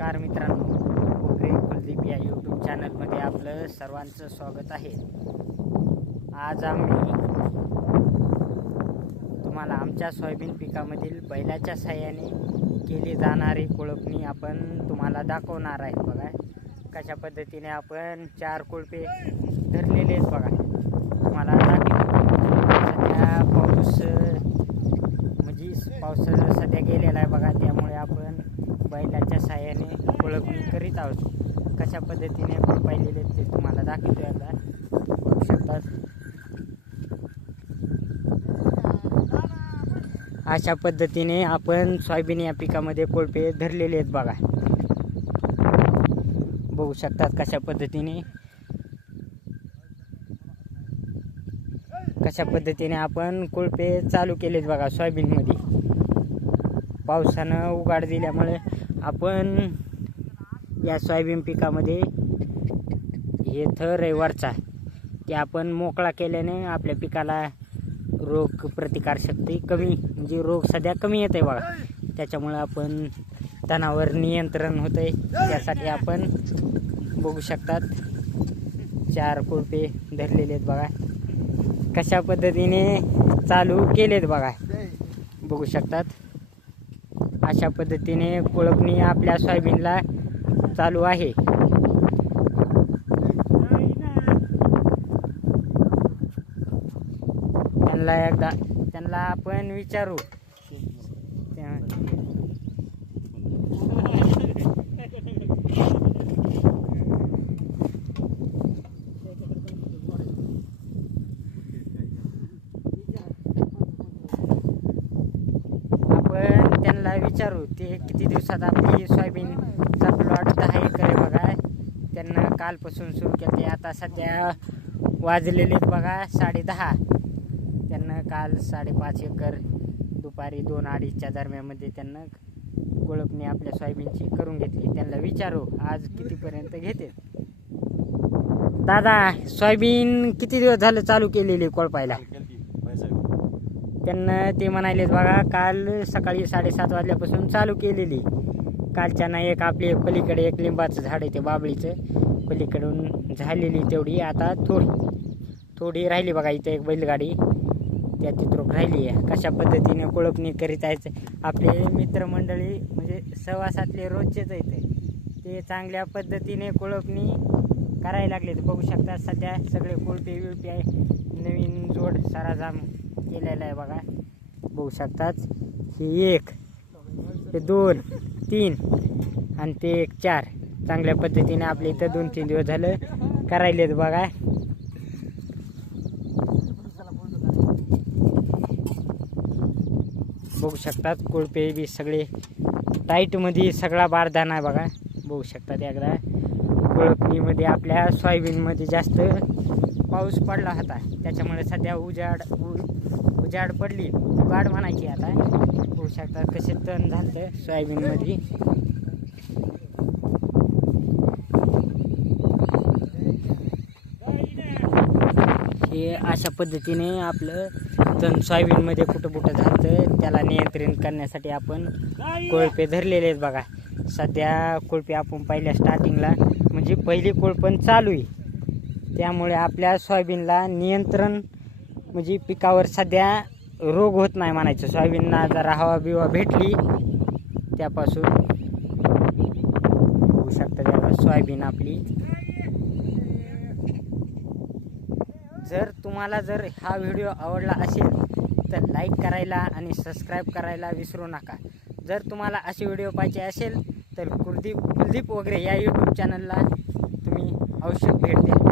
नमस्कार मित्रांनो, ओगरे कुलदीप या यूट्यूब चॅनलमध्ये आपलं सर्वांचं स्वागत आहे. आज आम्ही तुम्हाला आमच्या सोयाबीन पिकामधील बैलाच्या साहाय्याने केली जाणारी कोळपणी आपण तुम्हाला दाखवणार आहे. बघा कशा पद्धतीने आपण 4 कोळपे धरलेले आहेत. बघा तुम्हाला सध्या पाऊस सध्या गेलेला आहे. बघा त्यामुळे आपण बैलाच्या साहाय्याने कोळपणी करीत आहोत. कशा पद्धतीने कोळपायलेले ते तुम्हाला दाखवतो. आता बघू शकतात अशा पद्धतीने आपण सोयाबीन या पिकामध्ये कोळपे धरलेले आहेत. बघा बघू शकतात कशा पद्धतीने आपण कोळपे चालू केलेत. बघा सोयाबीनमध्ये पावसानं उघाड दिल्यामुळे आपण या सोयाबीन पिकामध्ये हे थर आहे वरचा ते आपण मोकळा केल्याने आपल्या पिकाला रोग प्रतिकारशक्ती कमी म्हणजे रोग सध्या कमी येत आहे. बघा त्याच्यामुळे आपण तणावर नियंत्रण होत आहे. त्यासाठी आपण बघू शकतात 4 कोळपे धरलेले आहेत. बघा कशा पद्धतीने चालू केलेत. बघा बघू शकतात अशा पद्धतीने कोळपणी आपल्या सोयाबीनला चालू आहे. त्यांना आपण विचारू. विचारू ते किती दिवसात आपली सोयाबीनचा प्लॉट 10 एकर आहे. बघा त्यांना कालपासून सुरू केले. आता सध्या वाजलेले बघा 10:30. त्यांना काल 5.5 एकर दुपारी 2-2:30च्या दरम्यानमध्ये त्यांना कोळपणी आपल्या सोयाबीनची करून घेतली. त्यांना विचारू आज कितीपर्यंत घेते. दादा सोयाबीन किती दिवस झालं चालू केलेली कोळपायला? त्यांना ते म्हणाले बघा काल सकाळी 7:30 वाजल्यापासून चालू केलेली. कालच्यानं एक आपली पलीकडे एक लिंबाचं झाड आहे ते बाबळीचं पलीकडून झालेली तेवढी. आता थोडी राहिली. बघा इथं एक बैलगाडी त्या तिथं राहिली आहे. कशा पद्धतीने कोळपणी करीत आहे आपले मित्रमंडळी म्हणजे सहवासातले रोजचेच आहेत ते चांगल्या पद्धतीने कोळपणी करायला लागले. बघू शकता सध्या सगळे कोळपे विळपे आहे. नवीन जोड साराजाम केलेला आहे. बघा बघू शकतात हे 1 ते 2 3 आणि ते 1 4 चांगल्या पद्धतीने आपल्या इथं 2-3 दिवस झालं करायलेत. बघा बघू शकतात कोळपे बी सगळे टाईटमध्ये सगळा बारदाना आहे. बघा बघू शकतात एकदा कोळपणीमध्ये आपल्या सोयाबीनमध्ये जास्त पाऊस पडला होता त्याच्यामुळे सध्या उजाड पडली उघाड म्हणायची. आता बघू शकता कसे तण झालं सोयाबीनमध्ये. हे अशा पद्धतीने आपलं तण सोयाबीनमध्ये कुठं झालं त्याला नियंत्रण करण्यासाठी आपण कोळपे धरलेले आहेत. बघा सध्या कोळपे आपण पहिल्या स्टार्टिंगला म्हणजे पहिली कोळपण चालू आहे त्यामुळे आपल्या सोयाबीनला नियंत्रण म्हणजे पिकावर सध्या रोग होत नाही म्हणायचं. सोयाबीनला जरा हवा बिवा भेटली त्यापासून होऊ शकतं त्याला सोयाबीन आपली. जर तुम्हाला हा व्हिडिओ आवडला असेल तर लाईक करायला आणि सबस्क्राईब करायला विसरू नका. जर तुम्हाला असे व्हिडिओ पाहिजे असेल तर कुलदीप वगैरे या यूट्यूब चॅनलला तुम्ही अवश्य भेट द्या.